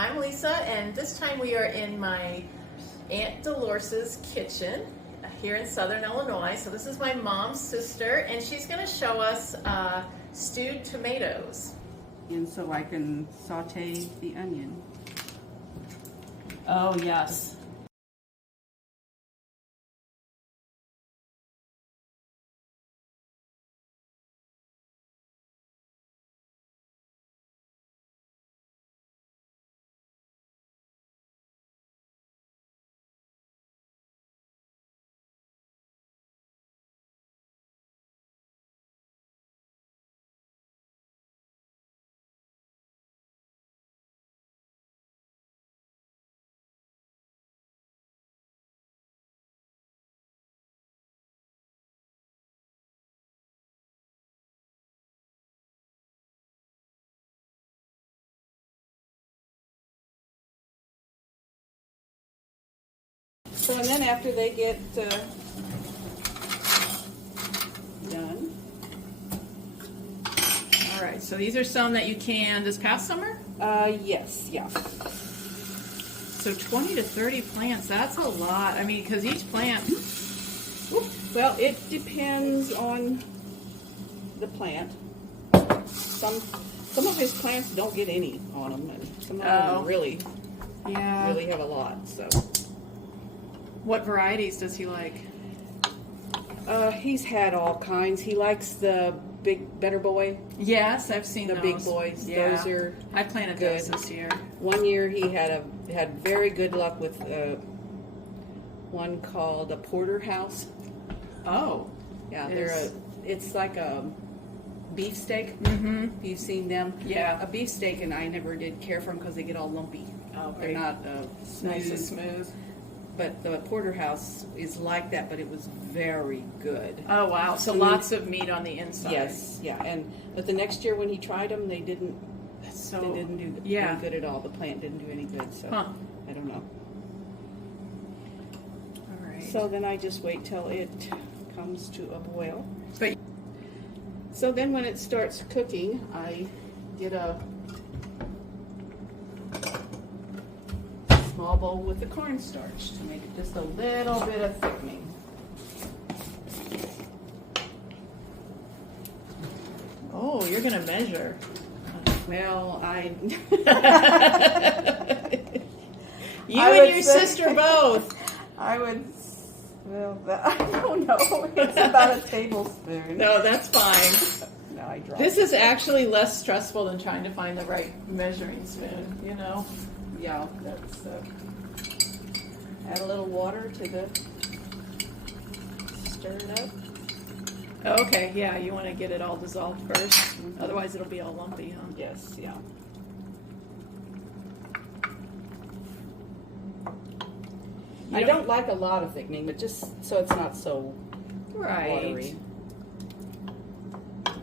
I'm Lisa, and this time we are in my Aunt Dolores's kitchen here in Southern Illinois. So this is my mom's sister, and she's going to show us stewed tomatoes. And so I can saute the onion. Oh, yes. So and then after they get done. All right, so these are some that you canned this past summer? Yes, yeah. So 20 to 30 plants, that's a lot. I mean, because each plant... Well, it depends on the plant. Some of his plants don't get any on them, and some of them really have a lot. So, what varieties does he like? He's had all kinds. He likes the Better Boy. Yes, I've seen the those. big boys. Yeah. Those are I planted good. those this year. One year he had very good luck with one called a porterhouse. Oh, yeah, it's like a beefsteak. Mm-hmm. You've seen them? Yeah. A beefsteak, and I never did care for them because they get all lumpy. Oh, they're not smooth. nice and smooth. But the porterhouse is like that, but it was very good. Oh wow! So lots of meat on the inside. Yes, yeah. But the next year when he tried them, they didn't. So they didn't do any good at all. The plant didn't do any good. So I don't know. All right. So then I just wait till it comes to a boil. But so then when it starts cooking, I get a small bowl with the cornstarch to make it just a little bit of thickening. oh, you're gonna measure. Well, You and your sister both. I would. Well, I don't know. It's about a tablespoon. No, that's fine. No, I dropped This is actually less stressful than trying to find the right measuring spoon. You know. Yeah, that's. Add a little water to the. Stir it up. Okay, yeah, you want to get it all dissolved first. Mm-hmm. Otherwise it'll be all lumpy, huh? Yes, yeah. I don't like a lot of thickening, but just so it's not so watery.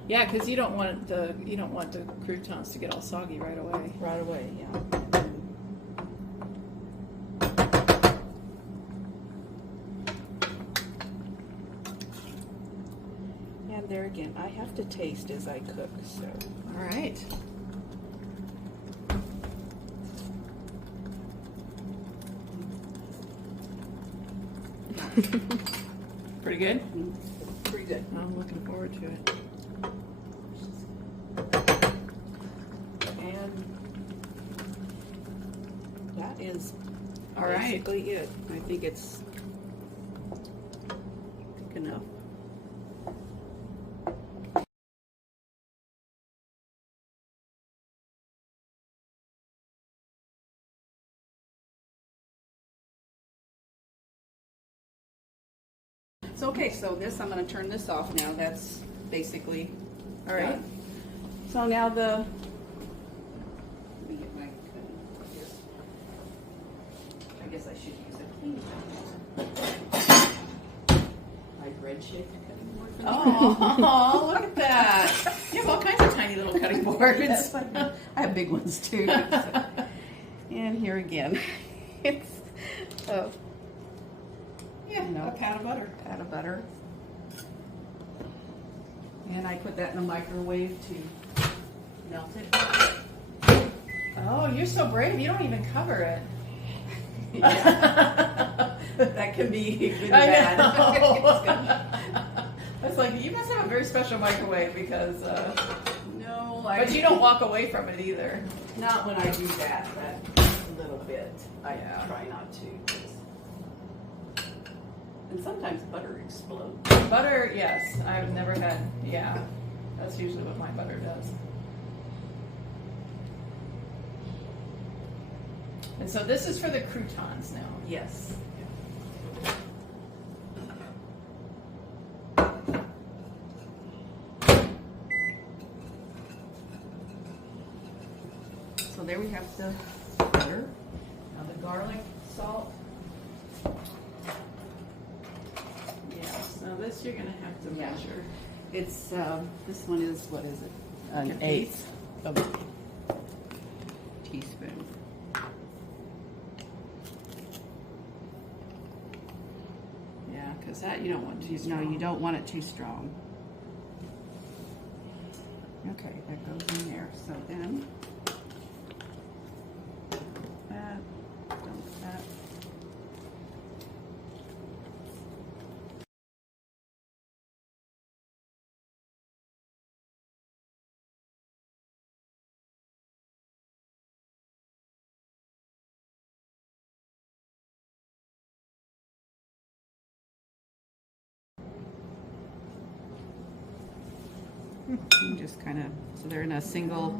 Yeah, because you don't want the croutons to get all soggy right away. Right away, yeah. And there again, I have to taste as I cook, so. All right. Pretty good? Pretty good. I'm looking forward to it. And that is all right. Basically it. I think it's thick enough. So okay, so this I'm going to turn this off now. That's basically all right. Done. So now let me get my cutting. I guess I should use my bread shaped cutting board. Oh, look at that! You have all kinds of tiny little cutting boards. Yes, I have big ones too. So. And here again, it's a pat of butter. Pat of butter. And I put that in the microwave to melt it. Oh, you're so brave. You don't even cover it. Yeah. That can be good and I bad. know. I was like, you must have a very special microwave because, No, but you don't walk away from it either. Not when I do that, but a little bit. I Yeah. try not to. And sometimes butter explodes. Butter, yes. I've never had, yeah. That's usually what my butter does. And so this is for the croutons now. Yes. So there we have the butter. Now the garlic, salt. Yes. Now this you're gonna have to Yeah. measure. It's this one is, what is it? An An eighth of a teaspoon. Yeah, because that you don't want too strong. No, you don't want it too strong. Okay, that goes in there. So then that, dump that. You just kind of, so they're in a single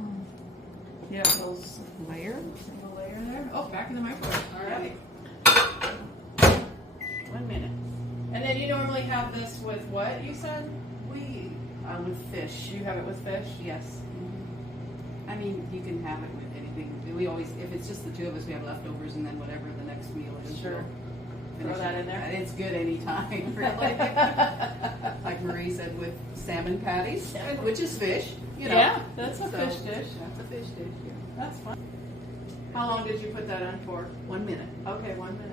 Yeah, those layer. single layer there. Oh, back in the microwave. All right. 1 minute. And then you normally have this with what you said? We with fish. You have it with fish? Yes. I mean, you can have it with anything. We always, if it's just the two of us, we have leftovers, and then whatever the next meal is. Sure. we'll Throw finish that it. in there? And it's good anytime, really. Like Marie said, with salmon patties, which is fish. You know. Yeah, that's a So, fish dish. That's a fish dish. Yeah. That's fun. How long did you put that on for? 1 minute. Okay, 1 minute.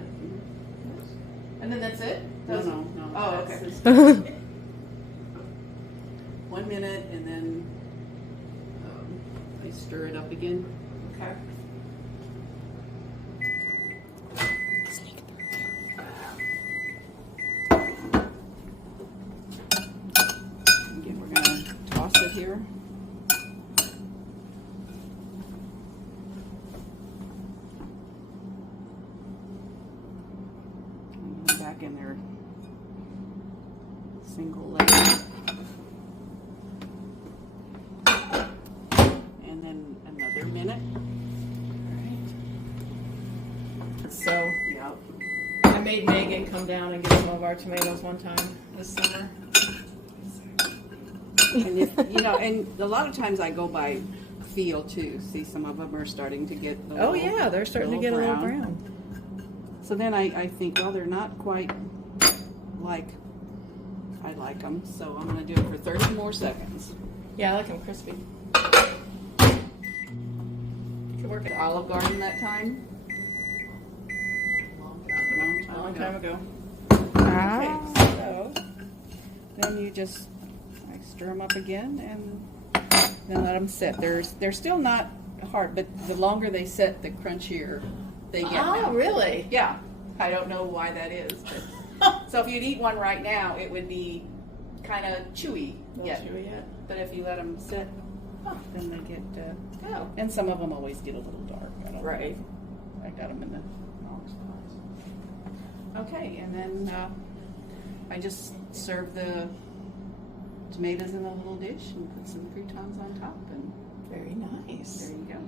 And then that's it? No, That's- no. Oh, that's- okay. 1 minute, and then I stir it up again. Okay. Again, we're gonna toss it here. And then back in there, single layer. And then another minute. So Yep. I made Megan come down and get some of our tomatoes one time this summer. And if, you know, and a lot of times I go by feel too. See, some of them are starting to get a Oh little, yeah, they're starting to get a little brown. So then I think, well, they're not quite like I like them, so I'm going to do it for 30 more seconds. Yeah, I like them crispy. You can work it out Olive Garden that time. a long time ago. Okay, so then you just stir them up again and then let them sit. They're still not hard, but the longer they sit, the crunchier they get. Oh, now. really? Yeah, I don't know why that is. But, so if you'd eat one right now, it would be kind of chewy. Not chewy yet. But if you let them sit, then they get. Oh. And some of them always get a little dark. I don't Right. know. I got them in the wrong spots. Okay, and then I just serve the tomatoes in a little dish and put some croutons on top, and Very nice. there you go.